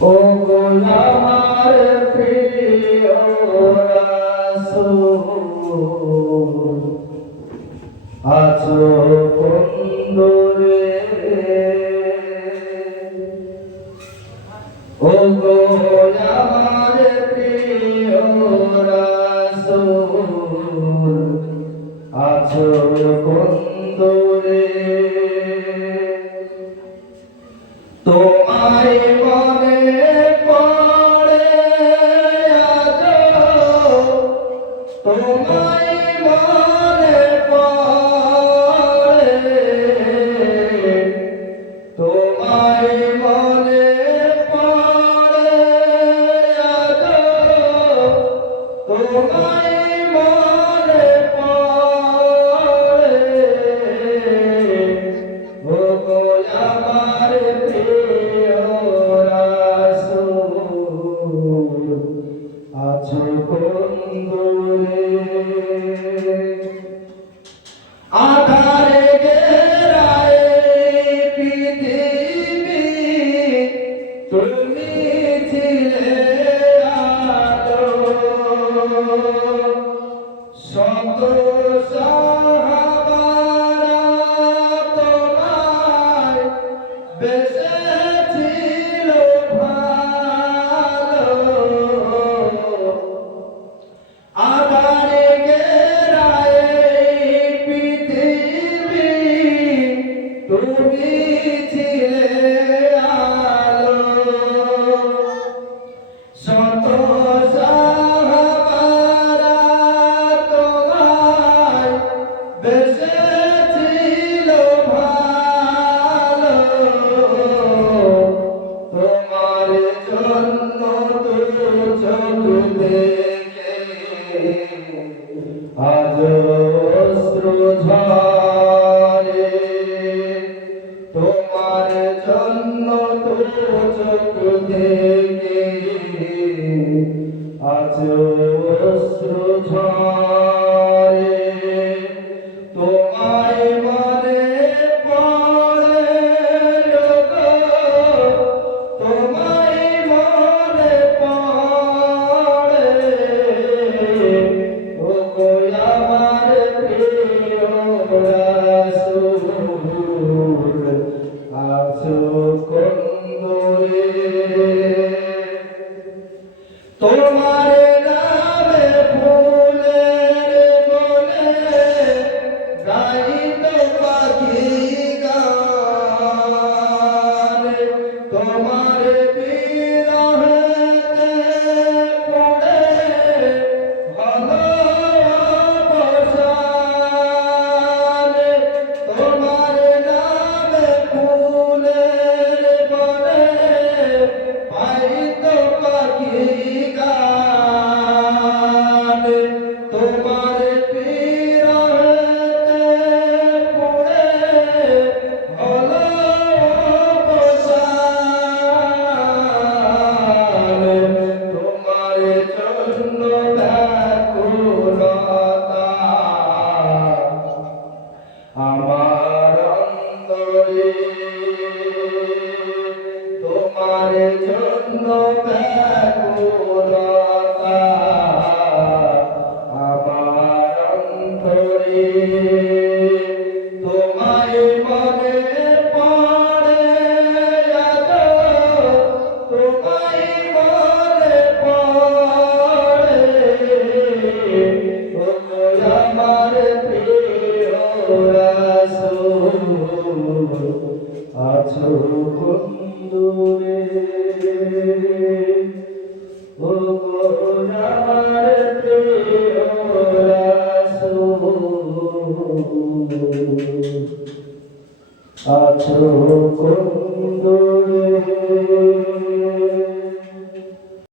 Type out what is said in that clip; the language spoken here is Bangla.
ও গোলামার প্রিয় রাসূল আছো কুন্দরে। ও গোলামার tiempo. Ratio Sutra. Amen. আমার প্রিয় রাসূল আছো কুন্দুরে ও কোন